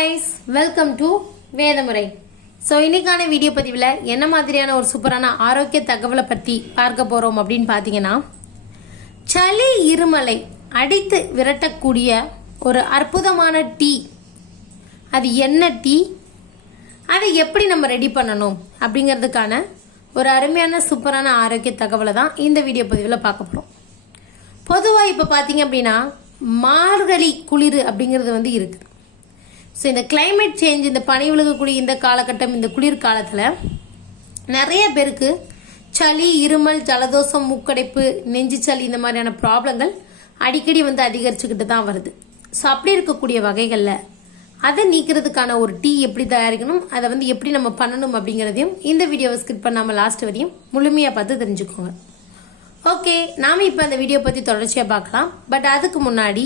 guys, welcome to வேதமுறை. So இன்னைக்கான video பதிவில் என்ன மாதிரியான ஒரு சூப்பரான ஆரோக்கிய தகவலை பற்றி பார்க்க போகிறோம் அப்படின்னு பார்த்தீங்கன்னா, சளி இருமலை அடித்து விரட்டக்கூடிய ஒரு அற்புதமான டீ. அது என்ன டீ, அதை எப்படி நம்ம ரெடி பண்ணணும் அப்படிங்கிறதுக்கான ஒரு அருமையான சூப்பரான ஆரோக்கிய தகவலை தான் இந்த வீடியோ பதிவில் பார்க்க போகிறோம். பொதுவாக இப்போ பார்த்தீங்க அப்படின்னா மார்கழி குளிர் அப்படிங்கிறது இருக்குது. ஸோ இந்த கிளைமேட் சேஞ்ச், இந்த பனி விழுகக்கூடிய இந்த காலகட்டம், இந்த குளிர் காலத்தில் நிறைய பேருக்கு சளி, இருமல், ஜலதோஷம், மூக்கடைப்பு, நெஞ்சு சளி இந்த மாதிரியான ப்ராப்ளங்கள் அடிக்கடி அதிகரிச்சுக்கிட்டு தான் வருது. ஸோ அப்படி இருக்கக்கூடிய வகைகளில் அதை நீக்கிறதுக்கான ஒரு டீ எப்படி தயாரிக்கணும், அதை எப்படி நம்ம பண்ணணும் அப்படிங்கிறதையும் இந்த வீடியோவை ஸ்கிப் பண்ணாமல் லாஸ்ட் வரையும் முழுமையாக பார்த்து தெரிஞ்சுக்கோங்க. ஓகே, நாம் இப்போ அந்த வீடியோ பற்றி தொடர்ச்சியாக பார்க்கலாம். பட் அதுக்கு முன்னாடி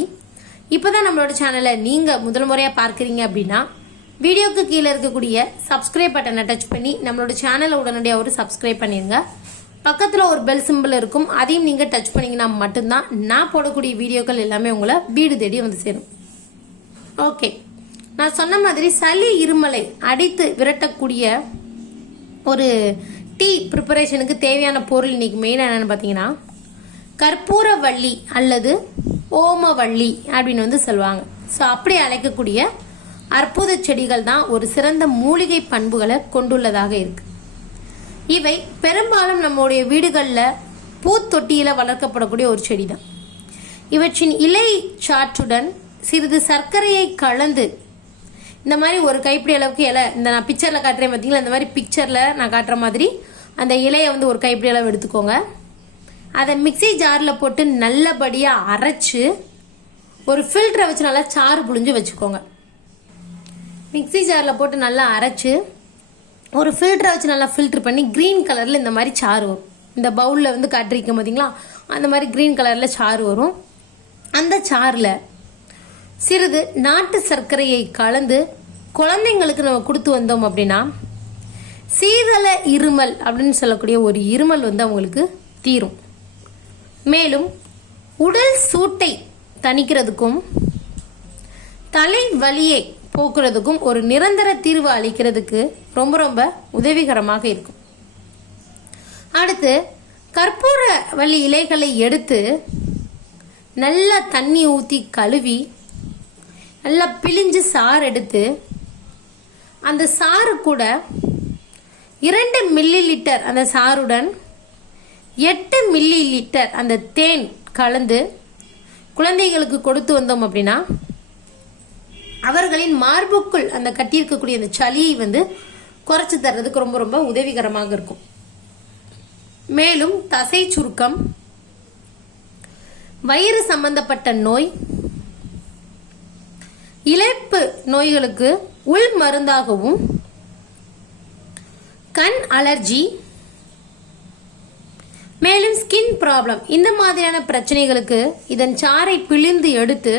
இப்போதான் நம்மளோட சேனலை நீங்கள் முதல் முறையாக பார்க்குறீங்க அப்படின்னா வீடியோக்கு கீழே இருக்கக்கூடிய சப்ஸ்கிரைப் பட்டனை டச் பண்ணி நம்மளோட சேனலை உடனடியாக ஒரு சப்ஸ்கிரைப் பண்ணிடுங்க. பக்கத்தில் ஒரு பெல் சிம்பிள் இருக்கும், அதையும் நீங்கள் டச் பண்ணிங்கன்னா மட்டும்தான் நான் போடக்கூடிய வீடியோக்கள் எல்லாமே உங்களை வீடு தேடி சேரும். ஓகே, நான் சொன்ன மாதிரி சளி இருமலை அடித்து விரட்டக்கூடிய ஒரு டீ ப்ரிப்பரேஷனுக்கு தேவையான பொருள் இன்னைக்கு மெயினாக என்னென்னு பார்த்தீங்கன்னா, கற்பூரவள்ளி அல்லது ஓமவள்ளி அப்படின்னு சொல்லுவாங்க. ஸோ அப்படி அழைக்கக்கூடிய அற்புத செடிகள் தான் ஒரு சிறந்த மூலிகை பண்புகளை கொண்டுள்ளதாக இருக்கு. இவை பெரும்பாலும் நம்முடைய வீடுகளில் பூத்தொட்டியில் வளர்க்கப்படக்கூடிய ஒரு செடி தான். இவற்றின் இலை சாற்றுடன் சிறிது சர்க்கரையை கலந்து இந்த மாதிரி ஒரு கைப்பிடி அளவுக்கு இலை, இந்த நான் பிக்சரில் காட்டுறேன் பார்த்தீங்களா, இந்த மாதிரி பிக்சரில் நான் காட்டுற மாதிரி அந்த இலையை ஒரு கைப்பிடி அளவு எடுத்துக்கோங்க. அதை மிக்சி ஜாரில் போட்டு நல்லபடியாக அரைச்சு ஒரு ஃபில்டரை வச்சு நல்லா சாறு புழிஞ்சு வச்சுக்கோங்க. மிக்சி ஜாரில் போட்டு நல்லா அரைச்சு ஒரு ஃபில்டரை வச்சு நல்லா ஃபில்டர் பண்ணி க்ரீன் கலரில் இந்த மாதிரி சாறு வரும். இந்த பவுலில் காட்டிருக்கோம் பார்த்தீங்களா, அந்த மாதிரி க்ரீன் கலரில் சாறு வரும். அந்த சாறில் சிறிது நாட்டு சர்க்கரையை கலந்து குழந்தைங்களுக்கு நம்ம கொடுத்து வந்தோம் அப்படின்னா சீதள இருமல் அப்படின்னு சொல்லக்கூடிய ஒரு இருமல் அவங்களுக்கு தீரும். மேலும் உடல் சூட்டை தணிக்கிறதுக்கும் தலை வலியை போக்குறதுக்கும் ஒரு நிரந்தர தீர்வு அளிக்கிறதுக்கு ரொம்ப ரொம்ப உதவிகரமாக இருக்கும். அடுத்து கற்பூரவள்ளி இலைகளை எடுத்து நல்லா தண்ணி ஊற்றி கழுவி நல்லா பிழிஞ்சு சாறு எடுத்து அந்த சாறு கூட 2 மில்லி லிட்டர் அந்த சாறுடன் 8 மில்லி லிட்டர் அந்த தேன் கலந்து குழந்தைகளுக்கு கொடுத்து வந்தோம் அப்படின்னா அவர்களின் மார்புக்குள் அந்த கட்டியிருக்கக்கூடிய அந்த சளியை குறைச்சி தர்றதுக்கு ரொம்ப ரொம்ப உதவிகரமாக இருக்கும். மேலும் தசை சுருக்கம், வயிறு சம்பந்தப்பட்ட நோய், இளைப்பு நோய்களுக்கு உள் மருந்தாகவும், கண் அலர்ஜி, மேலும் ஸ்கின் ப்ராப்ளம் இந்த மாதிரியான பிரச்சனைகளுக்கு இதன் சாறை பிழிந்து எடுத்து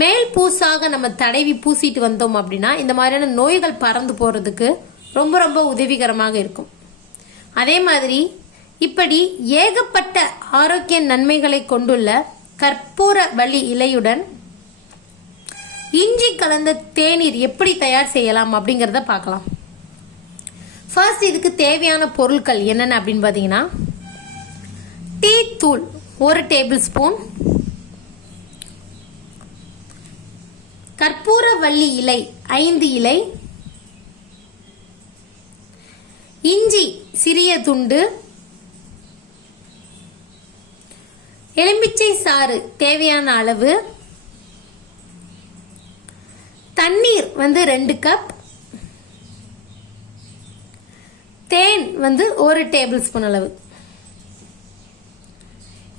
மேல் பூசாக நம்ம தடவி பூசிட்டு வந்தோம் அப்படின்னா இந்த மாதிரியான நோய்கள் பறந்து போறதுக்கு ரொம்ப ரொம்ப உதவிகரமாக இருக்கும். அதே மாதிரி இப்படி ஏகப்பட்ட ஆரோக்கிய நன்மைகளை கொண்டுள்ள கற்பூரவள்ளி இலையுடன் இஞ்சி கலந்த தேநீர் எப்படி தயார் செய்யலாம் அப்படிங்கறத பார்க்கலாம். ஃபர்ஸ்ட் இதுக்கு தேவையான பொருட்கள் என்னென்ன அப்படின்னு பார்த்தீங்கன்னா, டீ தூள் 1 டேபிள் ஸ்பூன், கற்பூரவள்ளி இலை 5 இலை, இஞ்சி சிறிய துண்டு, எலும்பிச்சை சாறு தேவையான அளவு, தண்ணீர் 2 கப், தேன் 1 டேபிள் ஸ்பூன் அளவு.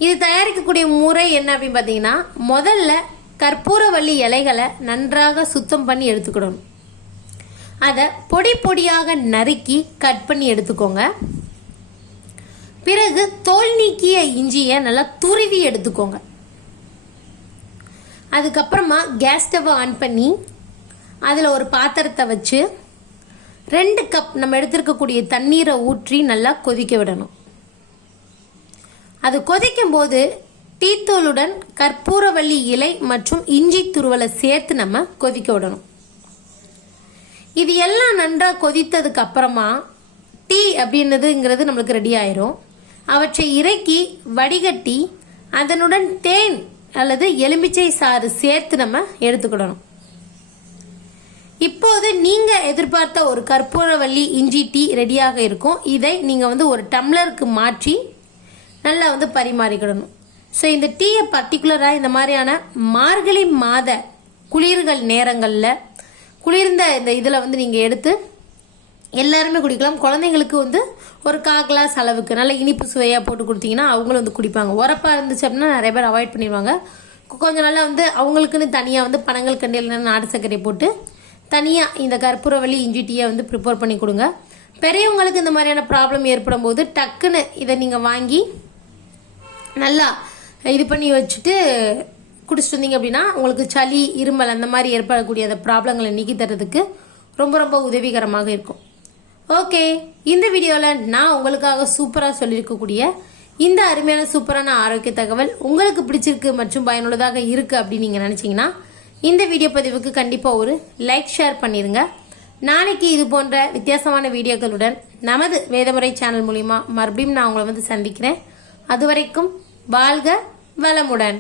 இது தயாரிக்கக்கூடிய முறை என்ன அப்படின்னு பார்த்தீங்கன்னா, முதல்ல கற்பூரவள்ளி இலைகளை நன்றாக சுத்தம் பண்ணி எடுத்துக்கிடணும். அதை பொடி பொடியாக நறுக்கி கட் பண்ணி எடுத்துக்கோங்க. பிறகு தோல் நீக்கிய இஞ்சியை நல்லா துருவி எடுத்துக்கோங்க. அதுக்கப்புறமா கேஸ் ஸ்டவ் ஆன் பண்ணி அதில் ஒரு பாத்திரத்தை வச்சு 2 கப் நம்ம எடுத்திருக்கக்கூடிய தண்ணீரை ஊற்றி நல்லா கொதிக்க விடணும். அது கொதிக்கும் போது டீத்தூளுடன் கற்பூரவள்ளி இலை மற்றும் இஞ்சி துருவலை சேர்த்து நம்ம கொதிக்க விடணும். இது எல்லாம் நன்றாக கொதித்ததுக்கு அப்புறமா டீ அப்படின்றதுங்கிறது நம்மளுக்கு ரெடி ஆயிரும். அவற்றை இறக்கி வடிகட்டி அதனுடன் தேன் அல்லது எலுமிச்சை சாறு சேர்த்து நம்ம எடுத்துக்கிடணும். இப்போது நீங்க எதிர்பார்த்த ஒரு கற்பூரவள்ளி இஞ்சி டீ ரெடியாக இருக்கும். இதை நீங்க ஒரு டம்ளருக்கு மாற்றி நல்லா பரிமாறிக்கிடணும். ஸோ இந்த டீயை பர்டிகுலராக இந்த மாதிரியான மார்கழி மாத குளிர்கள் நேரங்களில் குளிர்ந்த இந்த இதில் நீங்கள் எடுத்து எல்லாருமே குடிக்கலாம். குழந்தைங்களுக்கு ஒரு 1/4 கிளாஸ் அளவுக்கு நல்ல இனிப்பு சுவையாக போட்டு கொடுத்தீங்கன்னா அவங்களும் குடிப்பாங்க. உரப்பாக இருந்துச்சு அப்படின்னா நிறைய பேர் அவாய்ட் பண்ணிடுவாங்க. கொஞ்சம் நல்லா அவங்களுக்குன்னு தனியாக பனங்கள் கண்டியில் நாட்டு சர்க்கரை போட்டு தனியாக இந்த கற்பூரவள்ளி இஞ்சி டீயை ப்ரிப்பேர் பண்ணி கொடுங்க. பெரியவங்களுக்கு இந்த மாதிரியான ப்ராப்ளம் ஏற்படும் போது டக்குன்னு இதை நீங்கள் வாங்கி நல்லா இது பண்ணி வச்சுட்டு குடிச்சிட்டு வந்தீங்க அப்படின்னா உங்களுக்கு சளி இருமல் அந்த மாதிரி ஏற்படக்கூடிய அந்த ப்ராப்ளங்களை நீக்கி தரதுக்கு ரொம்ப ரொம்ப உதவிகரமாக இருக்கும். ஓகே, இந்த வீடியோவில் நான் உங்களுக்காக சூப்பராக சொல்லியிருக்கக்கூடிய இந்த அருமையான சூப்பரான ஆரோக்கிய தகவல் உங்களுக்கு பிடிச்சிருக்கு மற்றும் பயனுள்ளதாக இருக்கு அப்படின்னு நீங்கள் நினச்சிங்கன்னா இந்த வீடியோ பதிவுக்கு கண்டிப்பாக ஒரு லைக் ஷேர் பண்ணிடுங்க. நாளைக்கு இது போன்ற வித்தியாசமான வீடியோக்களுடன் நமது வேதமுறை சேனல் மூலிமா மறுபடியும் நான் உங்களை சந்திக்கிறேன். அதுவரைக்கும் வாழ்க வளமுடன்.